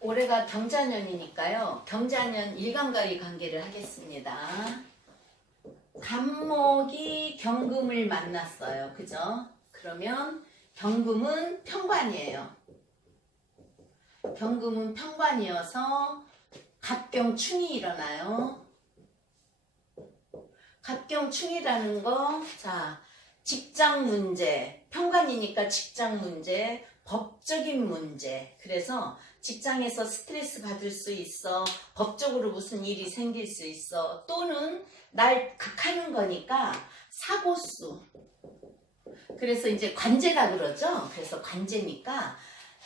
올해가 경자년이니까요. 경자년 일간과의 관계를 하겠습니다. 간목이 경금을 만났어요. 그죠? 그러면 경금은 편관이에요. 경금은 편관이어서 갑경충이 일어나요. 갑경충이라는 거, 자, 직장 문제, 편관이니까 직장 문제, 법적인 문제. 그래서 직장에서 스트레스 받을 수 있어. 법적으로 무슨 일이 생길 수 있어. 또는 날 극하는 거니까 사고수. 그래서 이제 관제라 그러죠. 그래서 관제니까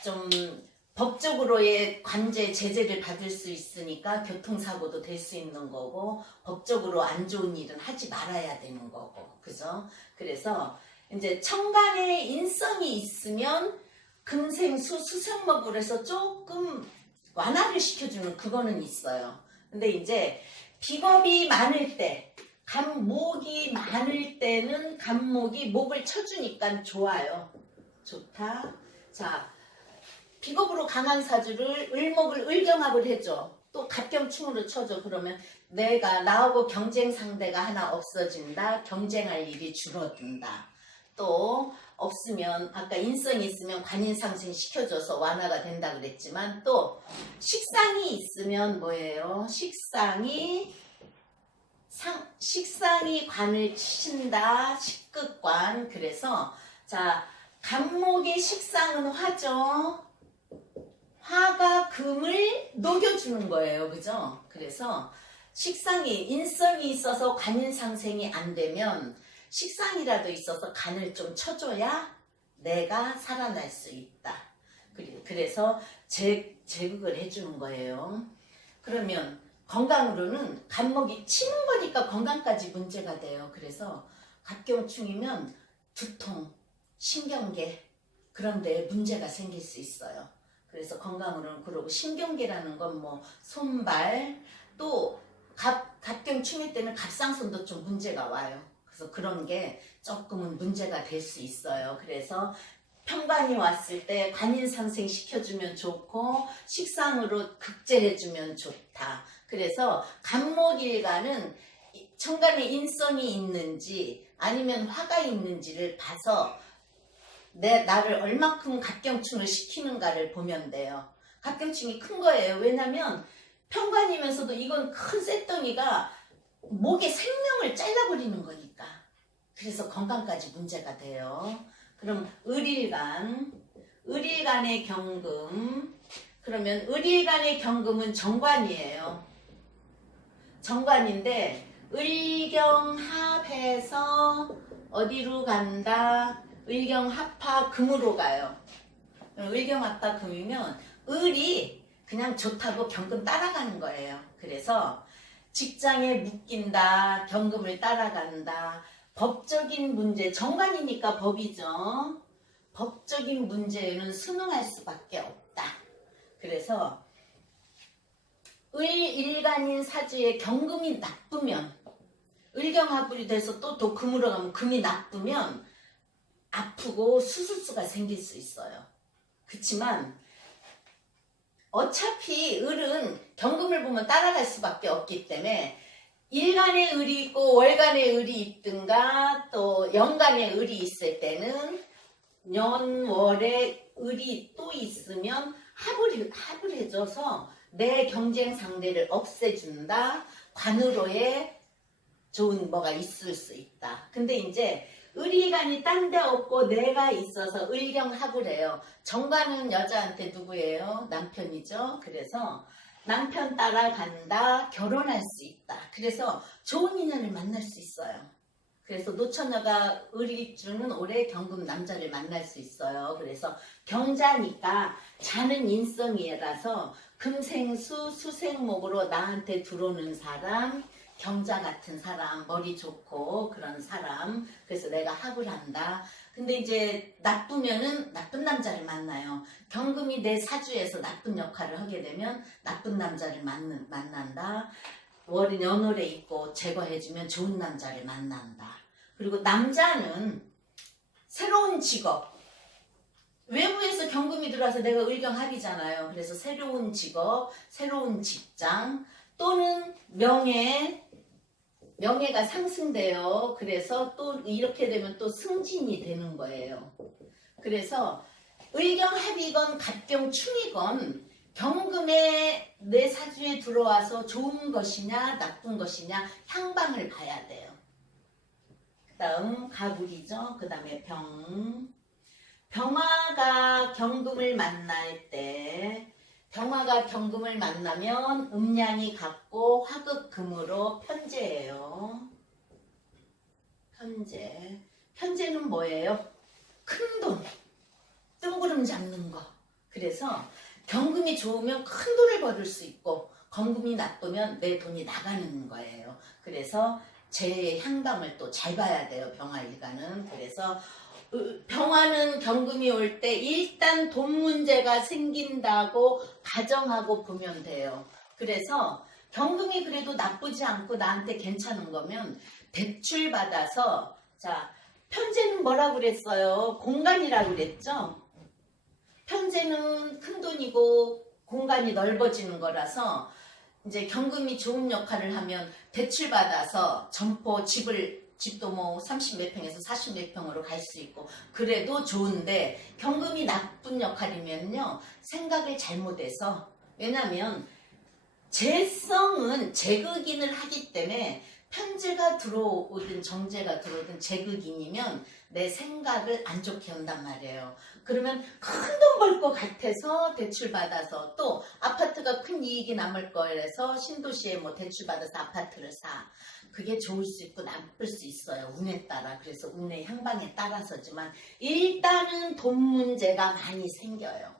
좀 법적으로의 관제 제재를 받을 수 있으니까 교통사고도 될 수 있는 거고, 법적으로 안 좋은 일은 하지 말아야 되는 거고, 그죠? 그래서 이제 천간에 인성이 있으면 금생수 수생목으로 해서 조금 완화를 시켜주는 그거는 있어요. 근데 이제 비겁이 많을 때, 간목이 많을 때는 간목이 목을 쳐주니까 좋아요. 좋다. 자, 비겁으로 강한 사주를 을목을 을경합을 해줘. 또 갑경충으로 쳐줘. 그러면 내가 나하고 경쟁 상대가 하나 없어진다. 경쟁할 일이 줄어든다. 또 없으면 아까 인성이 있으면 관인상승 시켜줘서 완화가 된다 그랬지만, 또 식상이 있으면 뭐예요? 식상이 관을 치신다. 식극관. 그래서 자, 간목의 식상은 화죠. 화가 금을 녹여주는 거예요. 그죠? 그래서 식상이 인성이 있어서 관인상생이 안 되면 식상이라도 있어서 간을 좀 쳐줘야 내가 살아날 수 있다. 그래서 제극을 해주는 거예요. 그러면 건강으로는 간목이 치는 거니까 건강까지 문제가 돼요. 그래서 갑경충이면 두통, 신경계 그런 데 문제가 생길 수 있어요. 그래서 건강으로는 그러고, 신경계라는 건 뭐 손발, 또 갑경충일 때는 갑상선도 좀 문제가 와요. 그래서 그런 게 조금은 문제가 될 수 있어요. 그래서 편관이 왔을 때 관인상생 시켜주면 좋고, 식상으로 극제해주면 좋다. 그래서 간목일간은 천간에 인성이 있는지 아니면 화가 있는지를 봐서 나를 얼마큼 갑경충을 시키는가를 보면 돼요. 갑경충이 큰 거예요. 왜냐면 편관이면서도 이건 큰 쇳덩이가 목의 생명을 잘라버리는 거니까. 그래서 건강까지 문제가 돼요. 그럼 을일간의 경금. 그러면 을일간의 경금은 정관이에요. 정관인데 을경합해서 어디로 간다? 을경합하 금으로 가요. 을경합하 금이면 을이 그냥 좋다고 경금 따라가는 거예요. 그래서 직장에 묶인다, 경금을 따라간다, 법적인 문제, 정관이니까 법이죠. 법적인 문제에는 순응할 수밖에 없다. 그래서 을일간인 사주에 경금이 나쁘면, 을경합불이 돼서 또 금으로 가면 금이 나쁘면 아프고 수술수가 생길 수 있어요. 그렇지만 어차피 을은 경금을 보면 따라갈 수밖에 없기 때문에, 일간의 을이 있고 월간의 을이 있든가 또 연간의 을이 있을 때는 연월의 을이 또 있으면 합을 해줘서 내 경쟁 상대를 없애준다. 관으로의 좋은 뭐가 있을 수 있다. 근데 이제 을이간이 딴 데 없고 내가 있어서 을경합을 해요. 정관은 여자한테 누구예요? 남편이죠. 그래서 남편 따라간다. 결혼할 수 있다. 그래서 좋은 인연을 만날 수 있어요. 그래서 노처녀가 을일주는 올해 경금 남자를 만날 수 있어요. 그래서 경자니까 자는 인성이라서 금생수 수생목으로 나한테 들어오는 사람, 경자 같은 사람, 머리 좋고 그런 사람, 그래서 내가 합을 한다. 근데 이제 나쁘면은 나쁜 남자를 만나요. 경금이 내 사주에서 나쁜 역할을 하게 되면 나쁜 남자를 만난다. 월은 연월에 있고 제거해주면 좋은 남자를 만난다. 그리고 남자는 새로운 직업, 외부에서 경금이 들어와서 내가 을경합이잖아요. 그래서 새로운 직업, 새로운 직장 또는 명예가 상승돼요. 그래서 또 이렇게 되면 또 승진이 되는 거예요. 그래서 을경합이건 갑경충이건 경금에 내 사주에 들어와서 좋은 것이냐 나쁜 것이냐 향방을 봐야 돼요. 그 다음 가불이죠. 그 다음에 병화가 경금을 만날 때 병화가 경금을 만나면 음양이 같고 화극금으로 편제예요. 편제는 뭐예요? 큰돈, 뜬구름 잡는 거. 그래서 경금이 좋으면 큰 돈을 벌을 수 있고 경금이 나쁘면 내 돈이 나가는 거예요. 그래서 제 향방을 또 잘 봐야 돼요. 병화일간은. 그래서 병화는 경금이 올 때 일단 돈 문제가 생긴다고 가정하고 보면 돼요. 그래서 경금이 그래도 나쁘지 않고 나한테 괜찮은 거면 대출 받아서 자 편제는 뭐라고 그랬어요? 공간이라고 그랬죠? 편제는 큰 돈이고 공간이 넓어지는 거라서 이제 경금이 좋은 역할을 하면 대출 받아서 점포 집도 뭐 30몇 평에서 40몇 평으로 갈 수 있고 그래도 좋은데 경금이 나쁜 역할이면요 생각을 잘못해서 왜냐면 재성은 재극인을 하기 때문에 편제가 들어오든 정제가 들어오든 재극인이면 내 생각을 안 좋게 한단 말이에요. 그러면 큰 돈 벌 것 같아서 대출받아서 또 아파트가 큰 이익이 남을 거라서 신도시에 뭐 대출받아서 아파트를 사. 그게 좋을 수 있고 나쁠 수 있어요. 운에 따라. 그래서 운의 향방에 따라서지만 일단은 돈 문제가 많이 생겨요.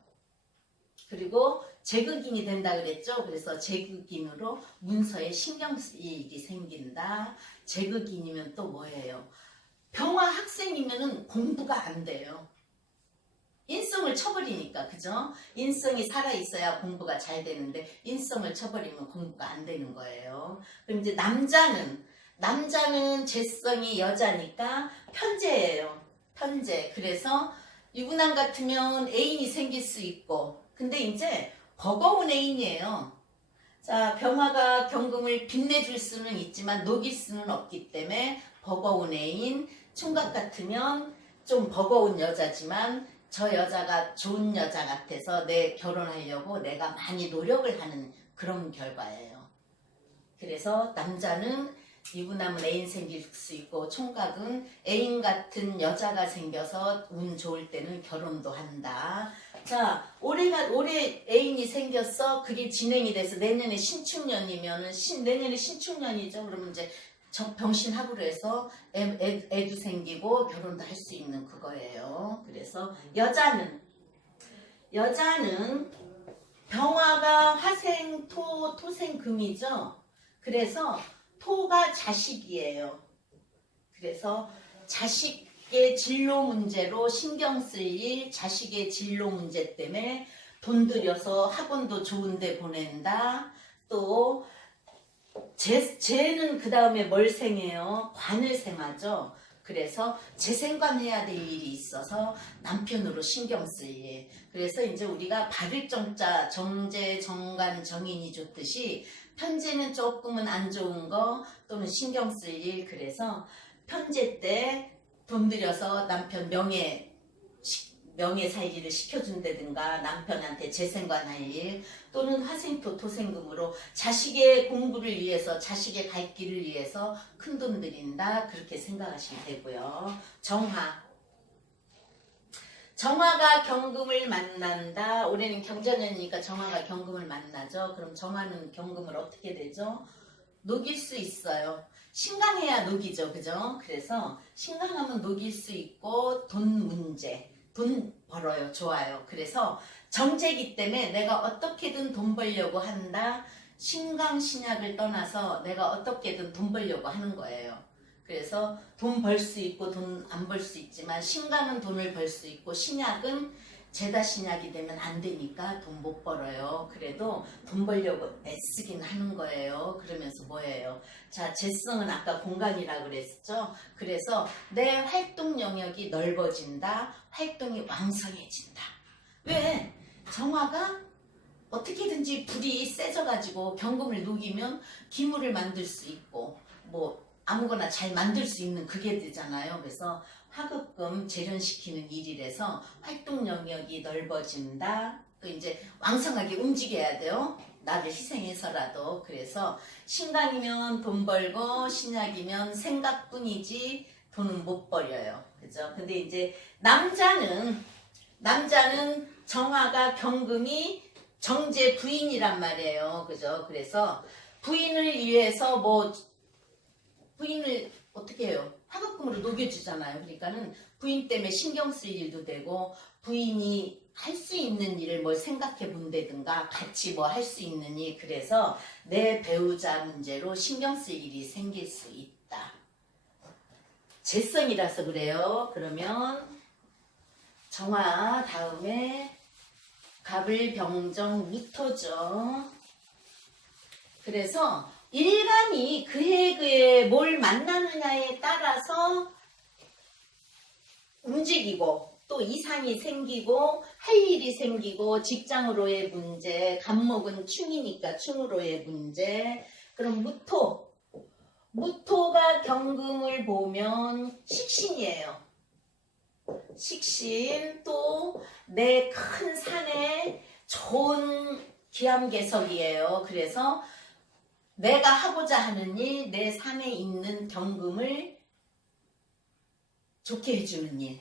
그리고 재극인이 된다 그랬죠. 그래서 재극인으로 문서에 신경 쓸 일이 생긴다. 재극인이면 또 뭐예요? 병화 학생이면은 공부가 안 돼요. 인성을 쳐버리니까 그죠? 인성이 살아있어야 공부가 잘 되는데 인성을 쳐버리면 공부가 안 되는 거예요. 그럼 이제 남자는 재성이 여자니까 편제예요. 편제. 그래서 유부남 같으면 애인이 생길 수 있고 근데 이제 버거운 애인이에요. 자, 병화가 경금을 빛내줄 수는 있지만 녹일 수는 없기 때문에 버거운 애인, 총각 같으면 좀 버거운 여자지만 저 여자가 좋은 여자 같아서 내 결혼하려고 내가 많이 노력을 하는 그런 결과예요. 그래서 남자는 유부남은 애인 생길 수 있고 총각은 애인 같은 여자가 생겨서 운 좋을 때는 결혼도 한다. 자, 올해 애인이 생겼어. 그게 진행이 돼서 내년에 신축년이면은 내년에 신축년이죠. 그러면 이제 병신합으로 해서 애도 생기고 결혼도 할 수 있는 그거예요. 그래서 여자는 병화가 화생, 토생, 금이죠. 그래서 토가 자식이에요. 그래서 자식의 진로 문제로 신경 쓸 일, 자식의 진로 문제 때문에 돈 들여서 학원도 좋은데 보낸다. 또 쟤는 그 다음에 뭘 생해요? 관을 생하죠. 그래서 재생관해야 될 일이 있어서 남편으로 신경 쓸 일. 그래서 이제 우리가 받을 정자 정제 정관 정인이 좋듯이 편제는 조금은 안 좋은 거 또는 신경 쓸 일. 그래서 편제 때 돈 들여서 남편 명예살기를 시켜준다든가 남편한테 재생관할 일 또는 화생토 토생금으로 자식의 공부를 위해서 자식의 갈 길을 위해서 큰돈 들인다 그렇게 생각하시면 되고요. 정화가 경금을 만난다. 올해는 경자년이니까 정화가 경금을 만나죠. 그럼 정화는 경금을 어떻게 되죠? 녹일 수 있어요. 신강해야 녹이죠. 그죠? 그래서 신강하면 녹일 수 있고 돈 문제 돈 벌어요. 좋아요. 그래서 정제기 때문에 내가 어떻게든 돈 벌려고 한다. 신강 신약을 떠나서 내가 어떻게든 돈 벌려고 하는 거예요. 그래서 돈 벌 수 있고 돈 안 벌 수 있지만 신강은 돈을 벌 수 있고 신약은 죄다 신약이 되면 안 되니까 돈 못 벌어요. 그래도 돈 벌려고 애쓰긴 하는 거예요. 그러면서 뭐예요? 자, 재성은 아까 공간이라고 그랬죠? 그래서 내 활동 영역이 넓어진다. 활동이 왕성해진다. 왜? 정화가 어떻게든지 불이 세져가지고 경금을 녹이면 기물을 만들 수 있고 뭐 아무거나 잘 만들 수 있는 그게 되잖아요. 그래서 화급금 재련시키는 일이라서 활동 영역이 넓어진다. 또 이제 왕성하게 움직여야 돼요. 나를 희생해서라도. 그래서 신강이면 돈 벌고 신약이면 생각뿐이지 돈은 못 벌려요. 그죠? 근데 이제 남자는 정화가 경금이 정제 부인이란 말이에요. 그죠? 그래서 부인을 위해서 뭐 부인을 어떻게 해요? 화급금으로 녹여주잖아요. 그러니까는 부인 때문에 신경 쓸 일도 되고 부인이 할 수 있는 일을 뭘 생각해 본다든가 같이 뭐 할 수 있는 일 그래서 내 배우자 문제로 신경 쓸 일이 생길 수 있다. 재성이라서 그래요. 그러면 정화 다음에 갑을병정 무토죠. 그래서 일간이 그해 뭘 만나느냐에 따라서 움직이고 또 이상이 생기고 할 일이 생기고 직장으로의 문제, 갑목은 충이니까 충으로의 문제. 그럼 무토가 경금을 보면 식신이에요. 식신 또 내 큰 산에 좋은 기암개석이에요. 그래서 내가 하고자 하는 일, 내 산에 있는 경금을 좋게 해주는 일.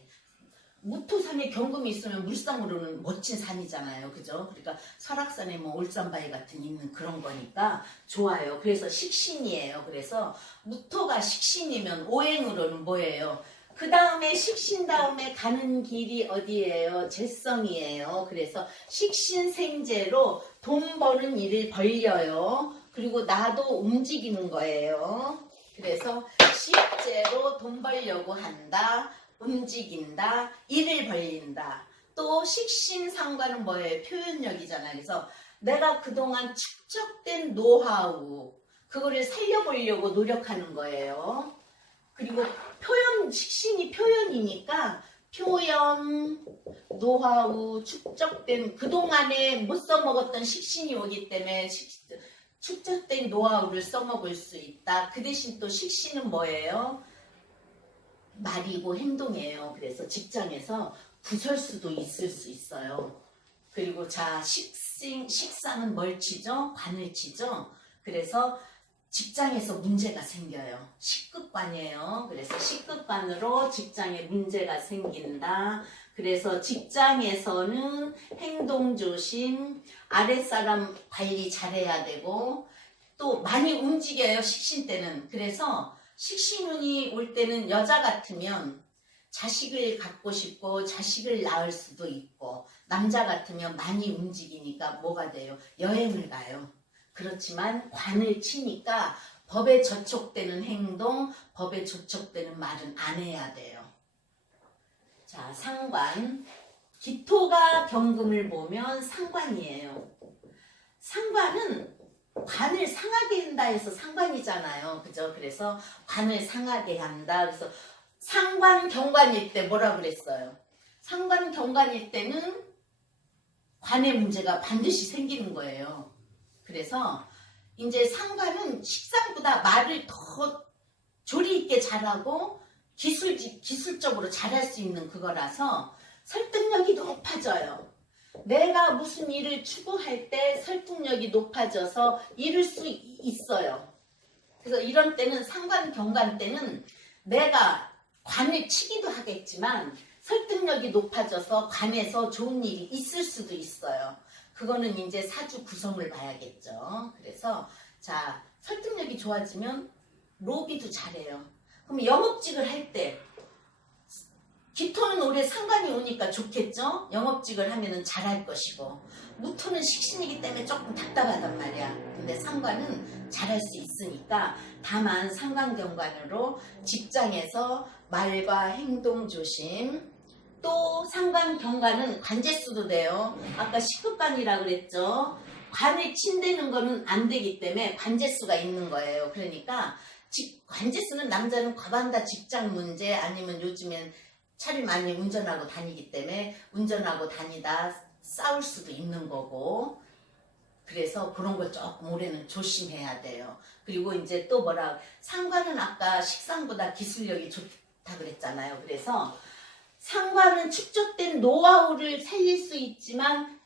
무토산에 경금이 있으면 물상으로는 멋진 산이잖아요. 그죠? 그러니까 설악산에 뭐 올산바위 같은 있는 그런 거니까 좋아요. 그래서 식신이에요. 그래서 무토가 식신이면 오행으로는 뭐예요? 그 다음에 식신 다음에 가는 길이 어디예요? 재성이에요. 그래서 식신생재로 돈 버는 일을 벌려요. 그리고 나도 움직이는 거예요. 그래서 식재로 돈 벌려고 한다. 움직인다. 일을 벌린다. 또 식신상관은 뭐예요? 표현력이잖아요. 그래서 내가 그동안 축적된 노하우 그거를 살려보려고 노력하는 거예요. 그리고 식신이 표현이니까 표현, 노하우, 축적된 그동안에 못 써먹었던 식신이 오기 때문에 축적된 노하우를 써먹을 수 있다. 그 대신 또 식신은 뭐예요? 말이고 행동이에요. 그래서 직장에서 구설수도 있을 수 있어요. 그리고 자, 식상은 뭘 치죠? 관을 치죠? 그래서 직장에서 문제가 생겨요. 식급관이에요. 그래서 식급관으로 직장에 문제가 생긴다. 그래서 직장에서는 행동 조심, 아랫사람 관리 잘해야 되고 또 많이 움직여요. 식신 때는. 그래서 식신운이 올 때는 여자 같으면 자식을 갖고 싶고 자식을 낳을 수도 있고 남자 같으면 많이 움직이니까 뭐가 돼요? 여행을 가요. 그렇지만 관을 치니까 법에 저촉되는 행동, 법에 저촉되는 말은 안 해야 돼요. 자, 상관. 기토가 경금을 보면 상관이에요. 상관은 관을 상하게 한다 해서 상관이잖아요. 그죠? 그래서 관을 상하게 한다. 그래서 상관, 경관일 때 뭐라 그랬어요? 상관, 경관일 때는 관의 문제가 반드시 생기는 거예요. 그래서 이제 상관은 식상보다 말을 더 조리 있게 잘하고 기술적으로 잘할 수 있는 그거라서 설득력이 높아져요. 내가 무슨 일을 추구할 때 설득력이 높아져서 이룰 수 있어요. 그래서 이런 때는 상관, 경관 때는 내가 관을 치기도 하겠지만 설득력이 높아져서 관에서 좋은 일이 있을 수도 있어요. 그거는 이제 사주 구성을 봐야겠죠. 그래서 자, 설득력이 좋아지면 로비도 잘해요. 그럼 영업직을 할 때 기토는 올해 상관이 오니까 좋겠죠. 영업직을 하면은 잘할 것이고 무토는 식신이기 때문에 조금 답답하단 말이야. 근데 상관은 잘할 수 있으니까 다만 상관경관으로 직장에서 말과 행동 조심, 또 상관, 경관은 관제수도 돼요. 아까 식급관이라고 그랬죠. 관을 친대는 거는 안 되기 때문에 관제수가 있는 거예요. 그러니까 관제수는 남자는 과반다 직장 문제 아니면 요즘엔 차를 많이 운전하고 다니기 때문에 운전하고 다니다 싸울 수도 있는 거고, 그래서 그런 걸 조금 올해는 조심해야 돼요. 그리고 이제 또 상관은 아까 식상보다 기술력이 좋다 그랬잖아요. 그래서 상관은 축적된 노하우를 살릴 수 있지만,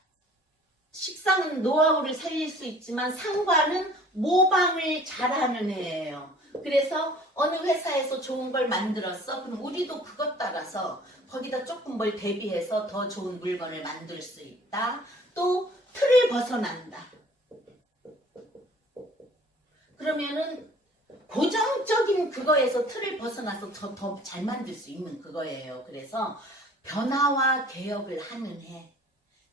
식상은 노하우를 살릴 수 있지만 상관은 모방을 잘하는 애예요. 그래서 어느 회사에서 좋은 걸 만들었어? 그럼 우리도 그것 따라서 거기다 조금 뭘 대비해서 더 좋은 물건을 만들 수 있다. 또 틀을 벗어난다. 그러면은 고정적인 그거에서 틀을 벗어나서 더 잘 만들 수 있는 그거예요. 그래서 변화와 개혁을 하는 해.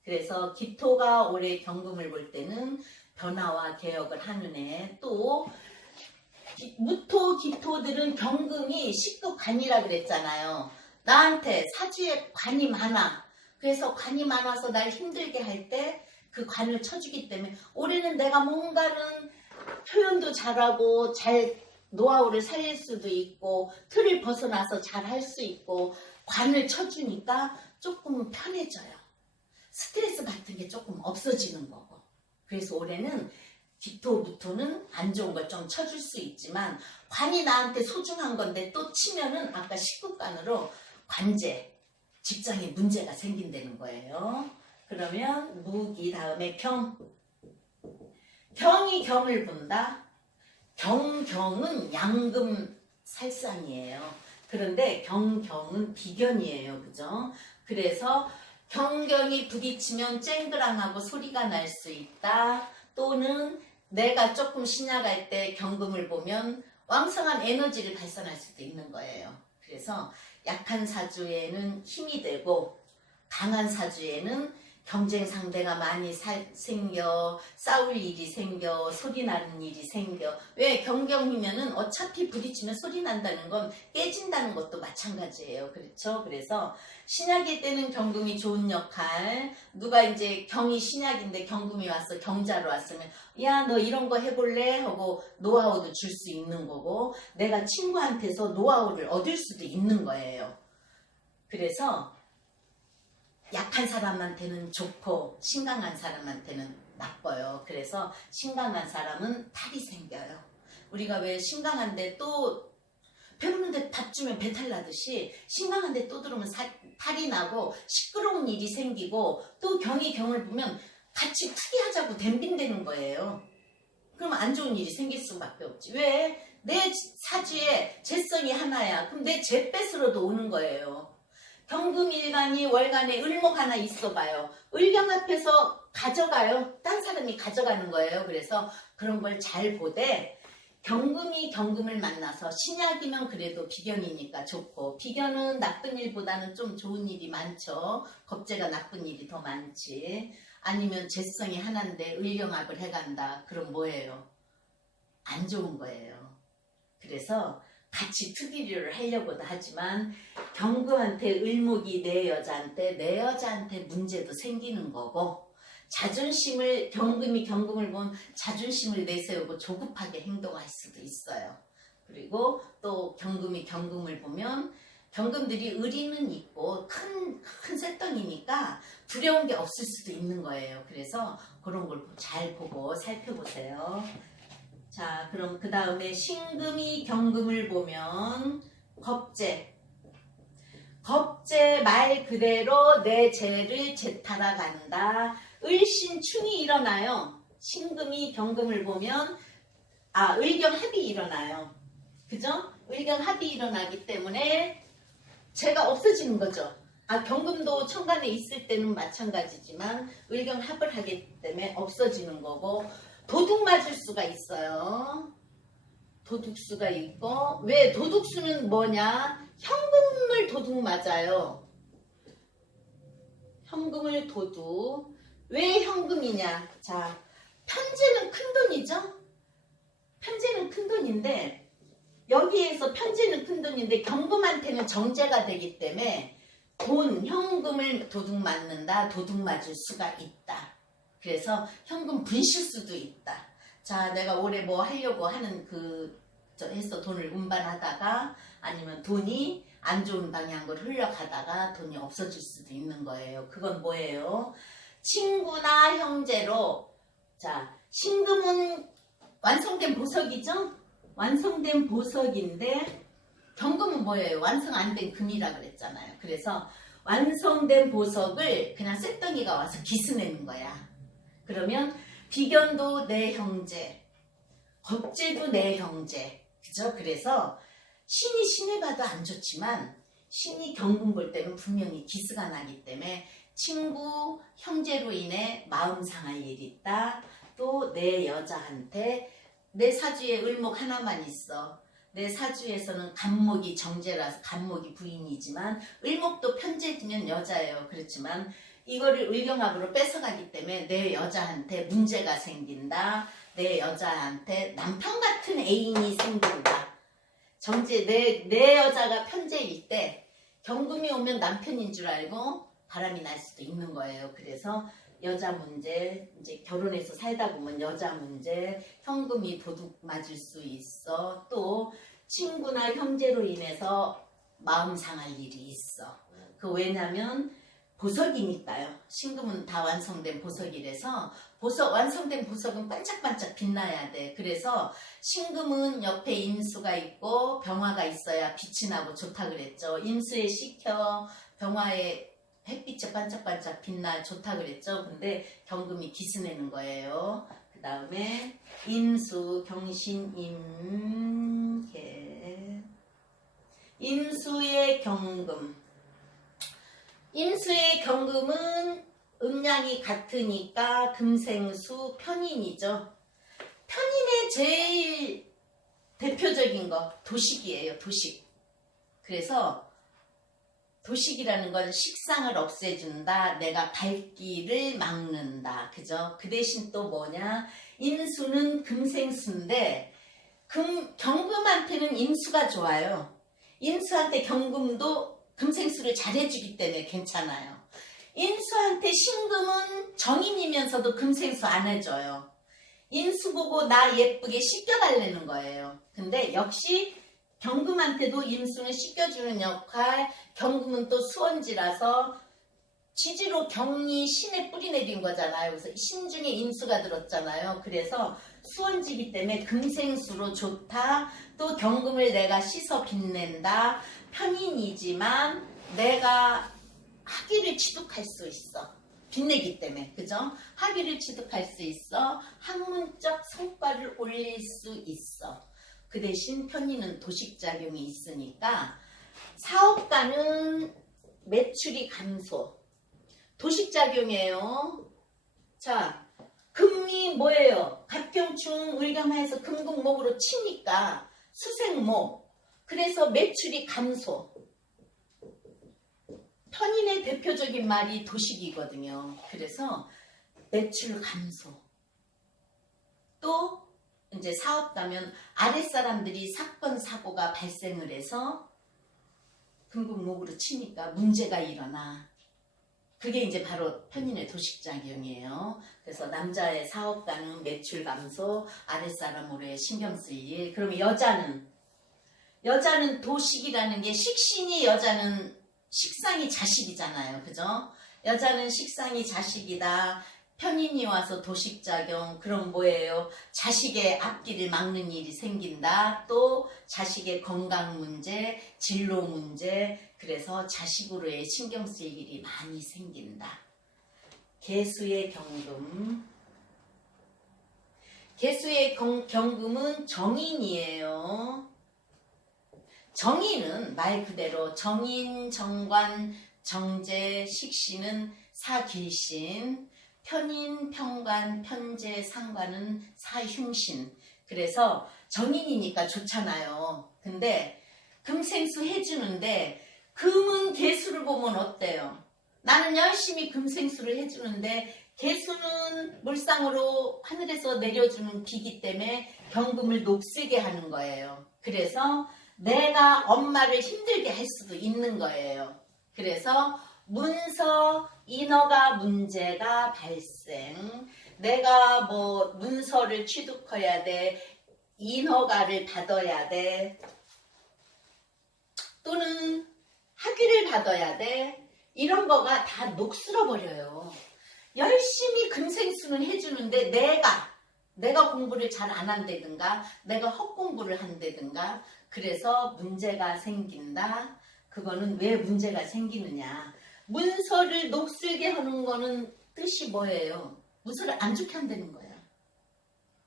그래서 기토가 올해 경금을 볼 때는 변화와 개혁을 하는 해. 또 무토, 기토들은 경금이 식급관이라 그랬잖아요. 나한테 사주에 관이 많아. 그래서 관이 많아서 날 힘들게 할 때 그 관을 쳐주기 때문에 올해는 내가 뭔가는 표현도 잘하고 잘 노하우를 살릴 수도 있고 틀을 벗어나서 잘 할 수 있고 관을 쳐주니까 조금 편해져요. 스트레스 같은 게 조금 없어지는 거고. 그래서 올해는 기토, 무토는 안 좋은 걸 좀 쳐줄 수 있지만 관이 나한테 소중한 건데 또 치면은 아까 식급관으로 관제, 직장에 문제가 생긴다는 거예요. 그러면 무기 다음에 경. 경이 경을 본다. 경은 양금 살상이에요. 그런데 경은 비견이에요. 그죠? 그래서 경경이 부딪히면 쨍그랑하고 소리가 날 수 있다. 또는 내가 조금 신약할 때 경금을 보면 왕성한 에너지를 발산할 수도 있는 거예요. 그래서 약한 사주에는 힘이 되고 강한 사주에는 경쟁 상대가 많이 생겨, 싸울 일이 생겨, 소리 나는 일이 생겨. 왜? 경경이면은 어차피 부딪히면 소리 난다는 건 깨진다는 것도 마찬가지예요. 그렇죠? 그래서 신약일 때는 경금이 좋은 역할, 누가 이제 경이 신약인데 경금이 와서 경자로 왔으면 야, 너 이런 거 해볼래? 하고 노하우도 줄 수 있는 거고, 내가 친구한테서 노하우를 얻을 수도 있는 거예요. 그래서 약한 사람한테는 좋고 신강한 사람한테는 나빠요. 그래서 신강한 사람은 탈이 생겨요. 우리가 왜 신강한데 또 배부른데 밥 주면 배탈 나듯이 신강한데 또 들어오면 탈이 나고 시끄러운 일이 생기고, 또 경이 경을 보면 같이 투기하자고 덤빈다는 거예요. 그럼 안 좋은 일이 생길 수밖에 없지. 왜? 내 사주에 재성이 하나야. 그럼 내 재뱃으로도 오는 거예요. 경금일간이 월간에 을목 하나 있어봐요. 을경 앞에서 가져가요. 딴 사람이 가져가는 거예요. 그래서 그런 걸 잘 보되, 경금이 경금을 만나서 신약이면 그래도 비견이니까 좋고, 비견은 나쁜 일보다는 좀 좋은 일이 많죠. 겁재가 나쁜 일이 더 많지. 아니면 재성이 하나인데 을경합을 해간다. 그럼 뭐예요? 안 좋은 거예요. 그래서 같이 투기를 하려고도 하지만 경금한테 을목이 내 여자한테 문제도 생기는 거고, 자존심을 경금이 경금을 보면 자존심을 내세우고 조급하게 행동할 수도 있어요. 그리고 또 경금이 경금을 보면 경금들이 의리는 있고 큰 쇳덩이니까 두려운 게 없을 수도 있는 거예요. 그래서 그런 걸 잘 보고 살펴보세요. 자, 그럼 그 다음에 신금이 경금을 보면 겁재 말 그대로 내 재를 재타러 간다. 을신충이 일어나요. 신금이 경금을 보면 을경합이 일어나요. 그죠? 을경합이 일어나기 때문에 재가 없어지는 거죠. 경금도 천간에 있을 때는 마찬가지지만 을경합을 하기 때문에 없어지는 거고, 도둑 맞을 수가 있어요. 도둑수가 있고, 왜 도둑수는 뭐냐? 현금을 도둑 맞아요. 현금을 도둑. 왜 현금이냐? 자, 편제는 큰돈이죠? 편제는 큰돈인데, 여기에서 편제는 큰돈인데 경금한테는 정제가 되기 때문에 돈, 현금을 도둑 맞는다. 도둑 맞을 수가 있다. 그래서 현금 분실수도 있다. 자, 내가 올해 뭐 하려고 하는 해서 돈을 운반하다가 아니면 돈이 안 좋은 방향으로 흘러가다가 돈이 없어질 수도 있는 거예요. 그건 뭐예요? 친구나 형제로. 자, 신금은 완성된 보석이죠? 완성된 보석인데 경금은 뭐예요? 완성 안 된 금이라 그랬잖아요. 그래서 완성된 보석을 그냥 쇳덩이가 와서 기스내는 거야. 그러면 비견도 내 형제, 겁재도 내 형제. 그죠? 그래서 신이 신을 봐도 안 좋지만 신이 경금 볼 때는 분명히 기스가 나기 때문에 친구, 형제로 인해 마음 상할 일이 있다. 또 내 여자한테 내 사주에 을목 하나만 있어. 내 사주에서는 간목이 정제라서 간목이 부인이지만 을목도 편제되면 여자예요. 그렇지만 이거를 을경합으로 뺏어가기 때문에 내 여자한테 문제가 생긴다. 내 여자한테 남편 같은 애인이 생긴다. 정제 내 여자가 편제일 때 경금이 오면 남편인 줄 알고 바람이 날 수도 있는 거예요. 그래서 여자 문제, 이제 결혼해서 살다 보면 여자 문제, 현금이 도둑 맞을 수 있어. 또 친구나 형제로 인해서 마음 상할 일이 있어. 왜냐면 보석이니까요. 신금은 다 완성된 보석이라서 완성된 보석은 반짝반짝 빛나야 돼. 그래서 신금은 옆에 임수가 있고 병화가 있어야 빛이 나고 좋다 그랬죠. 임수에 식혀 병화에 햇빛에 반짝반짝 빛나 좋다 그랬죠. 근데 경금이 기스내는 거예요. 그 다음에 임수, 경신, 임계. 임수의 경금. 임수의 경금은 음양이 같으니까 금생수 편인이죠. 편인의 제일 대표적인 거 도식이에요. 도식. 그래서 도식이라는 건 식상을 없애준다. 내가 갈 길을 막는다. 그죠? 그 대신 또 뭐냐? 임수는 금생수인데 경금한테는 임수가 좋아요. 임수한테 경금도 금생수를 잘해주기 때문에 괜찮아요. 임수한테 신금은 정인이면서도 금생수 안 해줘요. 임수 보고 나 예쁘게 씻겨달라는 거예요. 근데 역시 경금한테도 임수는 씻겨주는 역할, 경금은 또 수원지라서 지지로 경이 신에 뿌리 내린 거잖아요. 그래서 신 중에 임수가 들었잖아요. 그래서 수원지기 때문에 금생수로 좋다. 또 경금을 내가 씻어 빛낸다. 편인이지만 내가 학위를 취득할 수 있어. 빛내기 때문에. 그죠? 학위를 취득할 수 있어. 학문적 성과를 올릴 수 있어. 그 대신 편인은 도식작용이 있으니까 사업가는 매출이 감소. 도식작용이에요. 자, 금이 뭐예요? 갑경충 을gam화해서 금금목으로 치니까 수생목. 그래서 매출이 감소. 편인의 대표적인 말이 도식이거든요. 그래서 매출 감소. 또 이제 사업가면 아랫사람들이 사건 사고가 발생을 해서 금금목으로 치니까 문제가 일어나. 그게 이제 바로 편인의 도식작용이에요. 그래서 남자의 사업가는 매출 감소, 아랫사람으로의 신경 쓸 일. 그러면 여자는 도식이라는 게 식신이 여자는 식상이 자식이잖아요. 그죠? 여자는 식상이 자식이다. 편인이 와서 도식작용. 그럼 뭐예요? 자식의 앞길을 막는 일이 생긴다. 또 자식의 건강 문제, 진로 문제. 그래서 자식으로의 신경 쓸 일이 많이 생긴다. 개수의 경금. 개수의 경금은 정인이에요. 정인은 말 그대로 정인, 정관, 정제, 식신은 사길신, 편인, 편관, 편제, 상관은 사흉신. 그래서 정인이니까 좋잖아요. 근데 금생수 해주는데 금은 개수를 보면 어때요? 나는 열심히 금생수를 해주는데 개수는 물상으로 하늘에서 내려주는 비기 때문에 경금을 녹슬게 하는 거예요. 그래서 내가 엄마를 힘들게 할 수도 있는 거예요. 그래서 문서, 인허가 문제가 발생. 내가 뭐 문서를 취득해야 돼. 인허가를 받아야 돼. 또는 학위를 받아야 돼. 이런 거가 다 녹슬어 버려요. 열심히 금생수는 해주는데 내가 공부를 잘 안 한다든가 내가 헛공부를 한다든가 그래서 문제가 생긴다. 그거는 왜 문제가 생기느냐. 문서를 녹슬게 하는 거는 뜻이 뭐예요? 문서를 안 좋게 한다는 거야.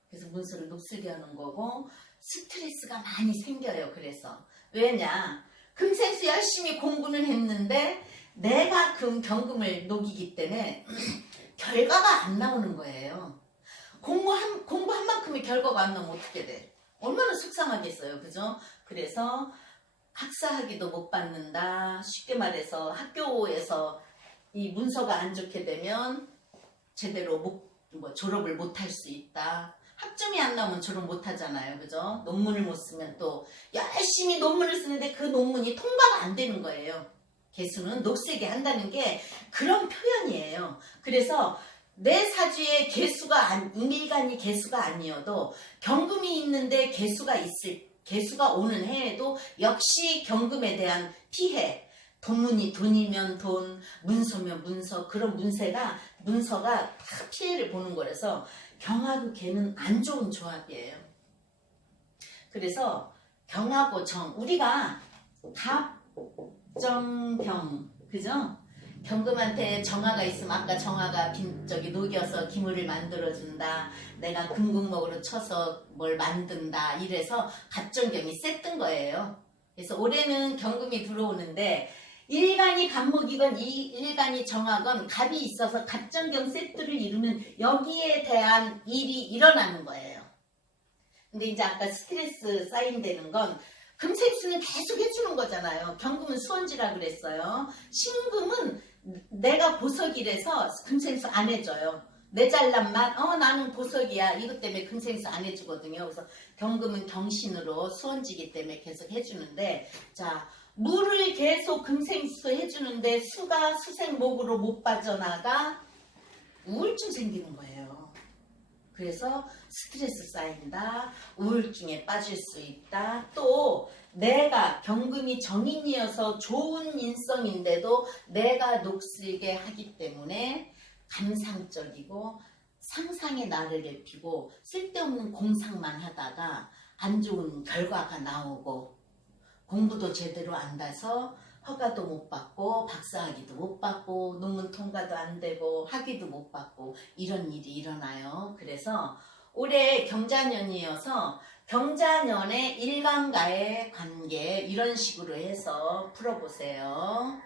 그래서 문서를 녹슬게 하는 거고 스트레스가 많이 생겨요. 그래서 왜냐? 금생수 열심히 공부는 했는데 내가 그 경금을 녹이기 때문에 결과가 안 나오는 거예요. 공부한 만큼의 결과가 안 나오면 어떻게 돼? 얼마나 속상하겠어요. 그죠? 그래서 학사학위도 못 받는다. 쉽게 말해서 학교에서 이 문서가 안 좋게 되면 제대로 졸업을 못 할 수 있다. 학점이 안 나오면 졸업 못 하잖아요. 그죠? 논문을 못 쓰면 또 열심히 논문을 쓰는데 그 논문이 통과가 안 되는 거예요. 개수는 녹슬게 한다는 게 그런 표현이에요. 그래서 내 사주에 임일간이 개수가 아니어도 경금이 있는데 개수가 오는 해에도 역시 경금에 대한 피해, 돈이면 돈, 문서면 문서, 그런 문서가 다 피해를 보는 거라서 경하고 개는 안 좋은 조합이에요. 그래서 경하고 정, 우리가 갑정경, 그죠? 경금한테 정화가 있으면 아까 정화가 녹여서 기물을 만들어준다. 내가 금국목으로 쳐서 뭘 만든다. 이래서 갑정경이 셌던 거예요. 그래서 올해는 경금이 들어오는데 일간이 갑목이건 일간이 정화건 갑이 있어서 갑정경 세트를 이루면 여기에 대한 일이 일어나는 거예요. 근데 이제 아까 스트레스 쌓인다는 건 금생수는 계속 해주는 거잖아요. 경금은 수원지라 그랬어요. 신금은 내가 보석이라서 금생수 안 해줘요. 내 잘난만 나는 보석이야 이것 때문에 금생수 안 해주거든요. 그래서 경금은 경신으로 수원지기 때문에 계속 해주는데 자 물을 계속 금생수 해주는데 수가 수생목으로 못 빠져나가 우울증 생기는 거예요. 그래서 스트레스 쌓인다. 우울증에 빠질 수 있다. 또 내가 경금이 정인이어서 좋은 인성인데도 내가 녹슬게 하기 때문에 감상적이고 상상의 나래를 피고 쓸데없는 공상만 하다가 안 좋은 결과가 나오고 공부도 제대로 안 돼서 허가도 못 받고 박사학위도 못 받고 논문 통과도 안 되고 학위도 못 받고 이런 일이 일어나요. 그래서 올해 경자년이어서 경자년의 일간과의 관계 이런 식으로 해서 풀어보세요.